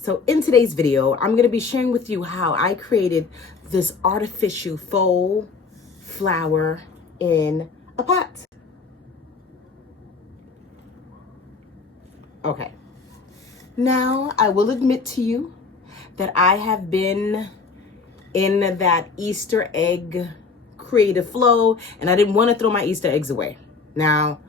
So in today's video, I'm going to be sharing with you how I created this artificial faux flower in a pot. Okay. Now, I will admit to you that I have been in that Easter egg creative flow, and I didn't want to throw my Easter eggs away. Now,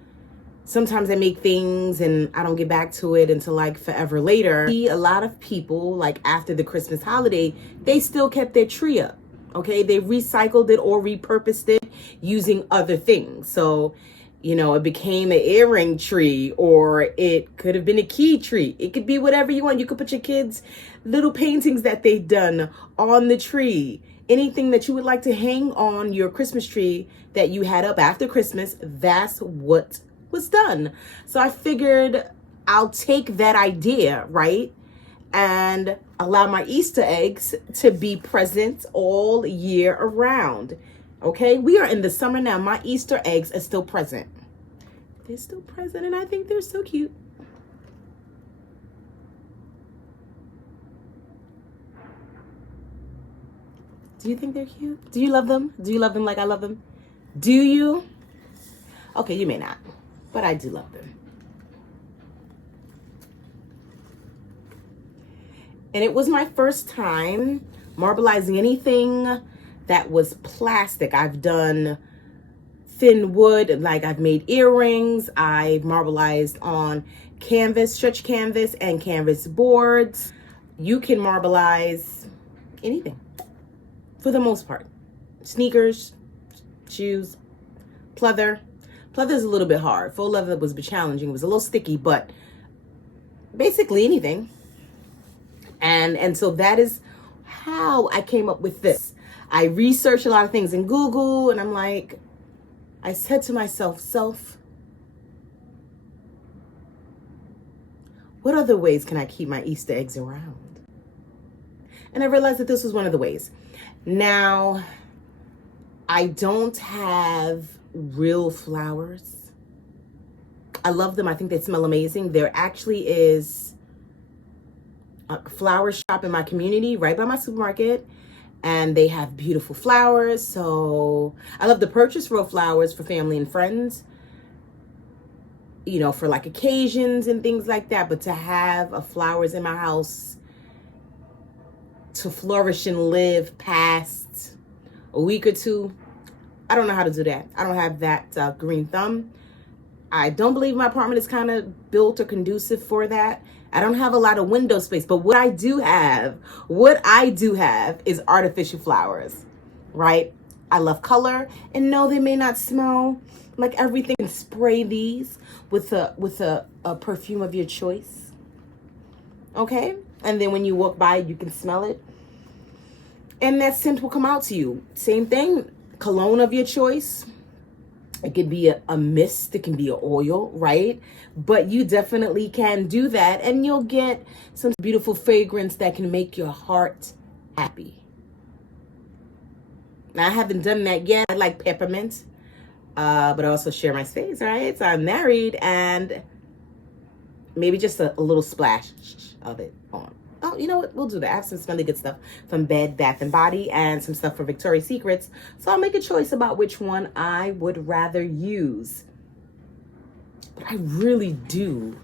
sometimes I make things and I don't get back to it until like forever later. A lot of people, like after the Christmas holiday, they still kept their tree up. Okay, they recycled it or repurposed it using other things. So, you know, it became an earring tree, or it could have been a key tree. It could be whatever you want. You could put your kids' little paintings that they've done on the tree. Anything that you would like to hang on your Christmas tree that you had up after Christmas, that's what was done. So I figured I'll take that idea, right, and allow my Easter eggs to be present all year around. Okay, we are in the summer now. My Easter eggs are still present. They're still present, and I think they're so cute. Do you think they're cute? Do you love them? Do you love them like I love them? Do you? Okay, you may not, but I do love them. And it was my first time marbleizing anything that was plastic. I've done thin wood, like I've made earrings. I've marbleized on canvas, stretch canvas, and canvas boards. You can marbleize anything for the most part. Sneakers, shoes, pleather. Pleather is a little bit hard. Faux leather was challenging. It was a little sticky, but basically anything. And so that is how I came up with this. I researched a lot of things in Google, and I'm like, I said to myself, what other ways can I keep my Easter eggs around? And I realized that this was one of the ways. Now, I don't have real flowers. I love them. I think they smell amazing. There actually is a flower shop in my community right by my supermarket, and they have beautiful flowers. So I love to purchase real flowers for family and friends, you know, for like occasions and things like that. But to have flowers in my house to flourish and live past a week or two, I don't know how to do that. I don't have that green thumb. I don't believe my apartment is kind of built or conducive for that. I don't have a lot of window space, but what I do have is artificial flowers, right? I love color, and no, they may not smell like everything. You can spray these with a perfume of your choice, okay? And then when you walk by, you can smell it, and that scent will come out to you. Same thing, cologne of your choice. It could be a mist, it can be an oil, right? But you definitely can do that, and you'll get some beautiful fragrance that can make your heart happy. Now, I haven't done that yet. I like peppermint, but I also share my space, right? So I'm married, and maybe just a little splash of it on. Oh, you know what? We'll do that. I have some smelly good stuff from Bed Bath & Body and some stuff for Victoria's Secrets. So I'll make a choice about which one I would rather use. But I really do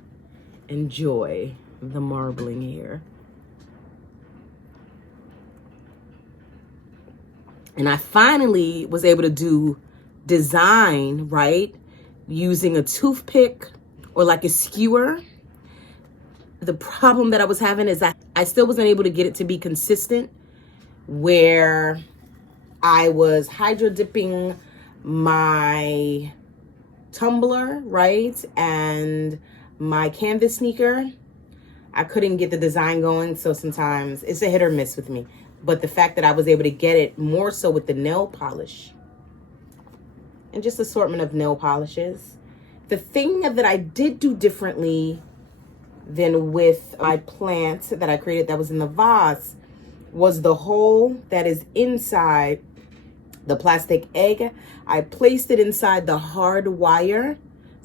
enjoy the marbling here. And I finally was able to do design, right, using a toothpick or like a skewer. The problem that I was having is I still wasn't able to get it to be consistent, where I was hydro dipping my tumbler, right, and my canvas sneaker. I couldn't get the design going, so sometimes it's a hit or miss with me. But the fact that I was able to get it more so with the nail polish and just assortment of nail polishes. The thing that I did do differently than with my plant that I created that was in the vase was the hole that is inside the plastic egg. I placed it inside the hard wire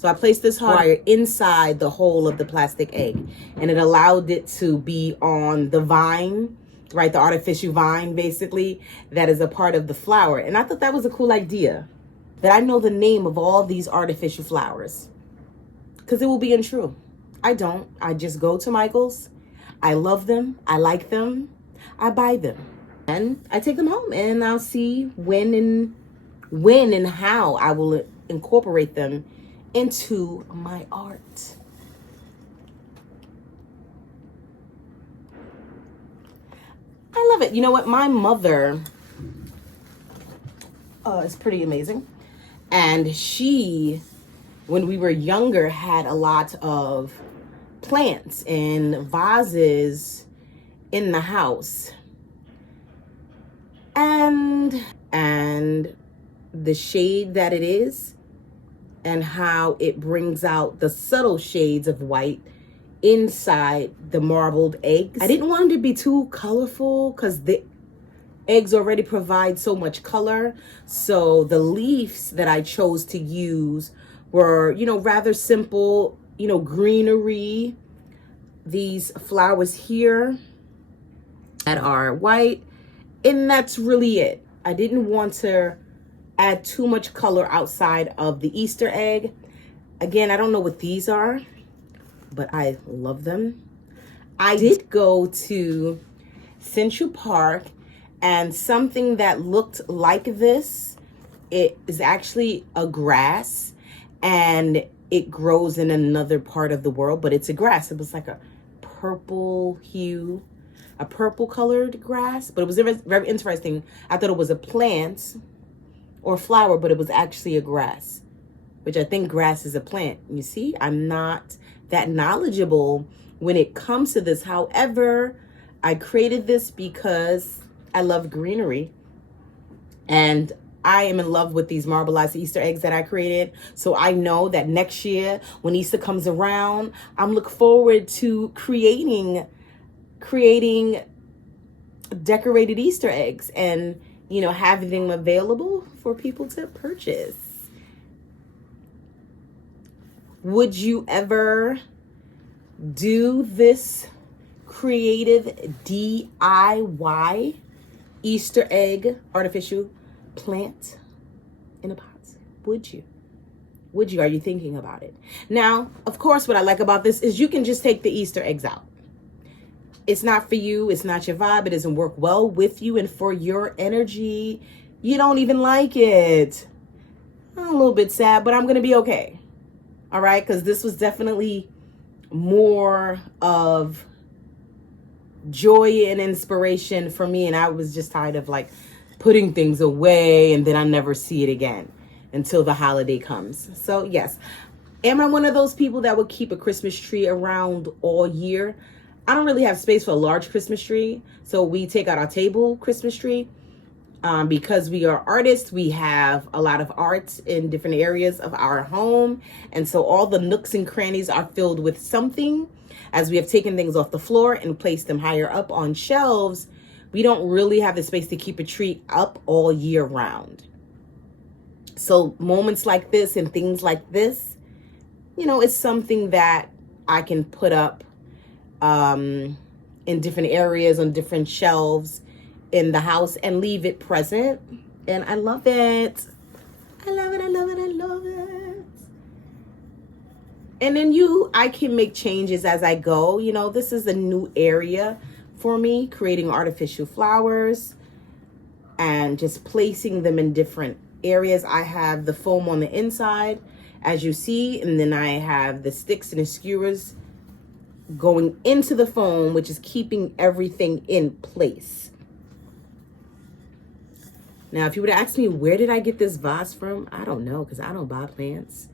So I placed this hard wire inside the hole of the plastic egg, and it allowed it to be on the vine, right? The artificial vine, basically, that is a part of the flower. And I thought that was a cool idea, that I know the name of all these artificial flowers, because it will be untrue. I don't. I just go to Michael's. I love them. I like them. I buy them. And I take them home, and I'll see when and how I will incorporate them into my art. I love it. You know what? My mother is pretty amazing. And she, when we were younger, had a lot of plants and vases in the house. And the shade that it is, and how it brings out the subtle shades of white inside the marbled eggs. I didn't want them to be too colorful because the eggs already provide so much color. So the leaves that I chose to use were, you know, rather simple, you know, greenery. These flowers here that are white, and that's really it. I didn't want to add too much color outside of the Easter egg. Again, I don't know what these are, but I love them. I did go to Central Park, and something that looked like this, it is actually a grass, and it grows in another part of the world, but it's a grass. It was like a purple hue, a purple colored grass, but it was very interesting. I thought it was a plant or flower, but it was actually a grass, which I think grass is a plant. You see, I'm not that knowledgeable when it comes to this. However, I created this because I love greenery, and I am in love with these marbleized Easter eggs that I created. So I know that next year when Easter comes around, I'm looking forward to creating decorated Easter eggs and, you know, having them available for people to purchase. Would you ever do this creative DIY Easter egg artificial plant in a pot? Would you? Are you thinking about it? Now, of course, what I like about this is you can just take the Easter eggs out. It's not for you. It's not your vibe. It doesn't work well with you and for your energy. You don't even like it. I'm a little bit sad, but I'm going to be okay. All right? Because this was definitely more of joy and inspiration for me. And I was just tired of like putting things away and then I never see it again until the holiday comes. So yes, am I one of those people that would keep a Christmas tree around all year? I don't really have space for a large Christmas tree, so we take out our table Christmas tree. Because we are artists, we have a lot of art in different areas of our home, and so all the nooks and crannies are filled with something. As we have taken things off the floor and placed them higher up on shelves, we don't really have the space to keep a tree up all year round. So moments like this and things like this, you know, it's something that I can put up in different areas on different shelves in the house and leave it present. And I love it. I love it. I love it. I love it. And then I can make changes as I go. You know, this is a new area for me, creating artificial flowers and just placing them in different areas. I have the foam on the inside, as you see, and then I have the sticks and the skewers going into the foam, which is keeping everything in place. Now, if you would have asked me, where did I get this vase from? I don't know, because I don't buy plants.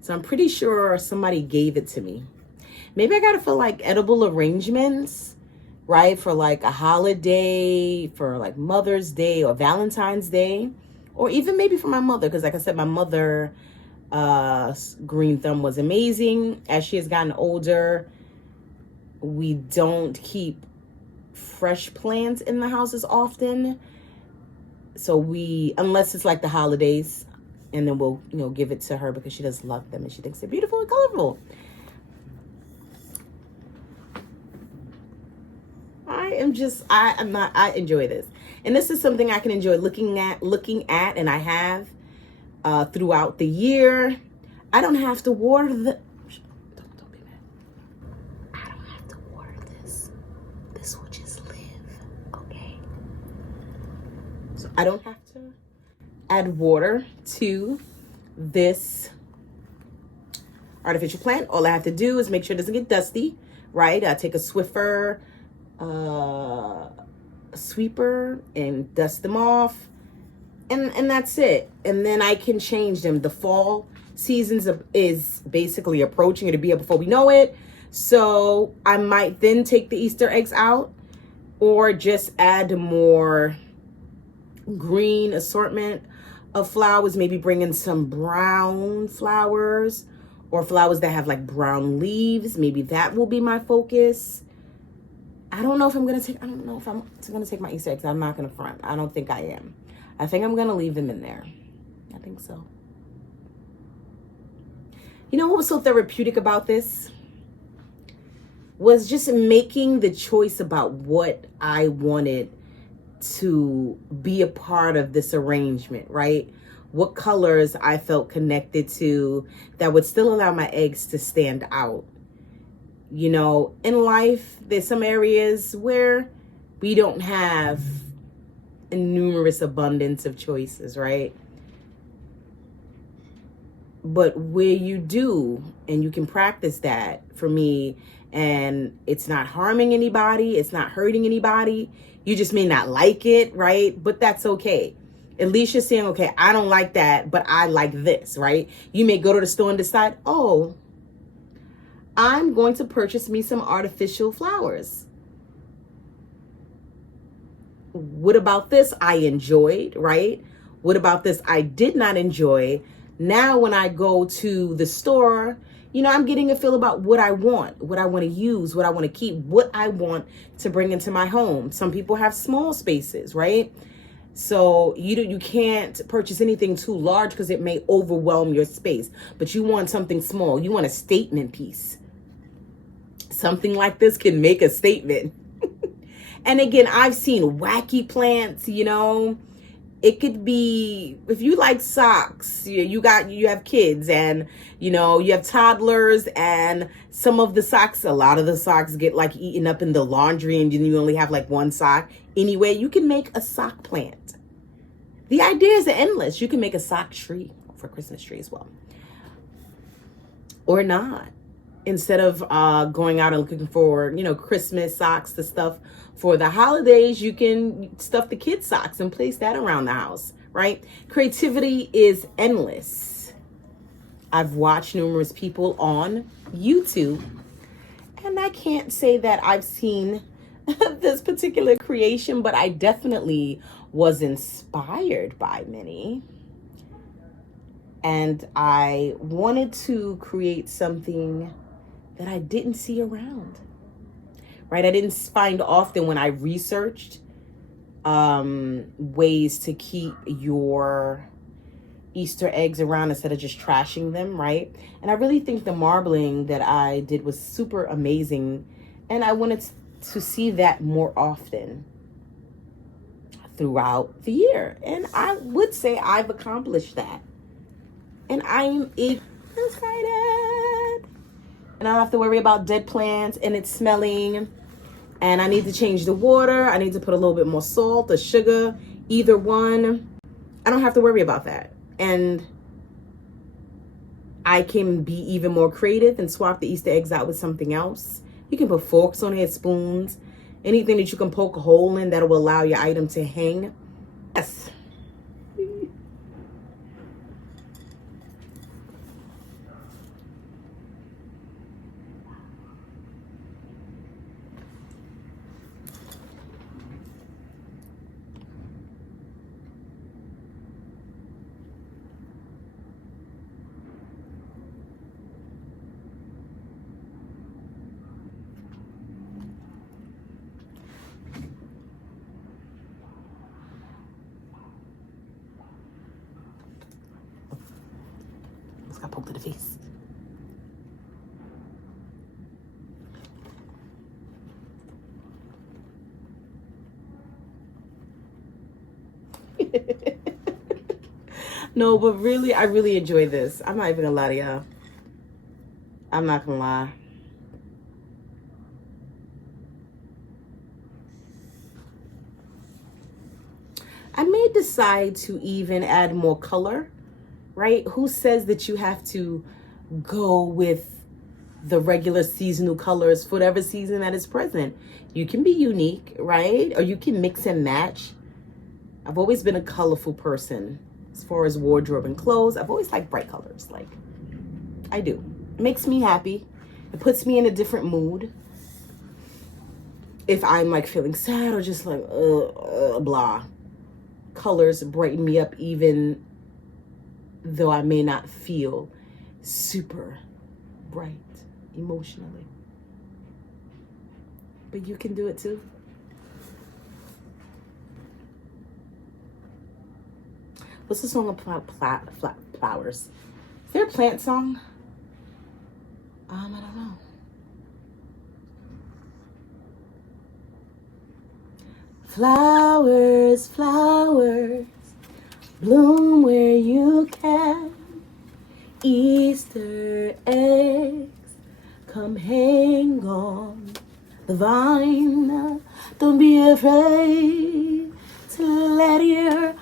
So I'm pretty sure somebody gave it to me. Maybe I got it for like edible arrangements, right? For like a holiday, for like Mother's Day or Valentine's Day, or even maybe for my mother. Because like I said, my mother, green thumb was amazing. As she has gotten older, we don't keep fresh plants in the house as often. So unless it's like the holidays, And then we'll, give it to her because she does love them and she thinks they're beautiful and colorful. I enjoy this. And this is something I can enjoy looking at, and I have throughout the year. I don't have to water don't be mad. I don't have to water this. This will just live, okay? So I don't have to add water to this artificial plant. All I have to do is make sure it doesn't get dusty, right? I take a Swiffer sweeper and dust them off, and that's it. And then I can change them. The fall seasons is basically approaching. It'll be up before we know it. So I might then take the Easter eggs out or just add more green assortment of flowers, maybe bring in some brown flowers or flowers that have like brown leaves. Maybe that will be my focus. I don't know if I'm going to take my Easter eggs. I'm not going to front. I don't think I am. I think I'm going to leave them in there. I think so. You know what was so therapeutic about this? Was just making the choice about what I wanted to be a part of this arrangement, right? What colors I felt connected to that would still allow my eggs to stand out. In life, there's some areas where we don't have a numerous abundance of choices, right? But where you do, and you can practice that for me, and it's not harming anybody, it's not hurting anybody, you just may not like it, right? But that's okay. At least you're saying, okay, I don't like that, but I like this, right? You may go to the store and decide, oh, I'm going to purchase me some artificial flowers. What about this I enjoyed, right? What about this I did not enjoy? Now when I go to the store, I'm getting a feel about what I want to use, what I want to keep, what I want to bring into my home. Some people have small spaces, right? So you can't purchase anything too large because it may overwhelm your space. But you want something small. You want a statement piece. Something like this can make a statement. And again, I've seen wacky plants, It could be, if you like socks, you have kids and, you have toddlers, and some of the socks, a lot of the socks get like eaten up in the laundry and you only have like one sock. Anyway, you can make a sock plant. The ideas are endless. You can make a sock tree for Christmas tree as well. Or not. Instead of going out and looking for, Christmas socks, the stuff for the holidays, you can stuff the kids' socks and place that around the house, right? Creativity is endless. I've watched numerous people on YouTube, and I can't say that I've seen this particular creation, but I definitely was inspired by many. And I wanted to create something that I didn't see around, right? I didn't find often when I researched ways to keep your Easter eggs around instead of just trashing them, right? And I really think the marbling that I did was super amazing, and I wanted to see that more often throughout the year. And I would say I've accomplished that. And I'm excited. And I don't have to worry about dead plants and it's smelling. And I need to change the water. I need to put a little bit more salt or sugar, either one. I don't have to worry about that. And I can be even more creative and swap the Easter eggs out with something else. You can put forks on it, spoons, anything that you can poke a hole in that will allow your item to hang. Yes. to the face. No, but really, I really enjoy this. I'm not even gonna lie to y'all. I'm not gonna lie. I may decide to even add more color, right? Who says that you have to go with the regular seasonal colors for whatever season that is present? You can be unique, right? Or you can mix and match. I've always been a colorful person as far as wardrobe and clothes. I've always liked bright colors, like I do. It makes me happy. It puts me in a different mood. If I'm like feeling sad or just like blah, colors brighten me up even though I may not feel super bright emotionally. But you can do it too. What's the song about flowers? Is there a plant song? I don't know. Flowers, flowers, bloom where you can. Easter eggs, come hang on the vine. Don't be afraid to let your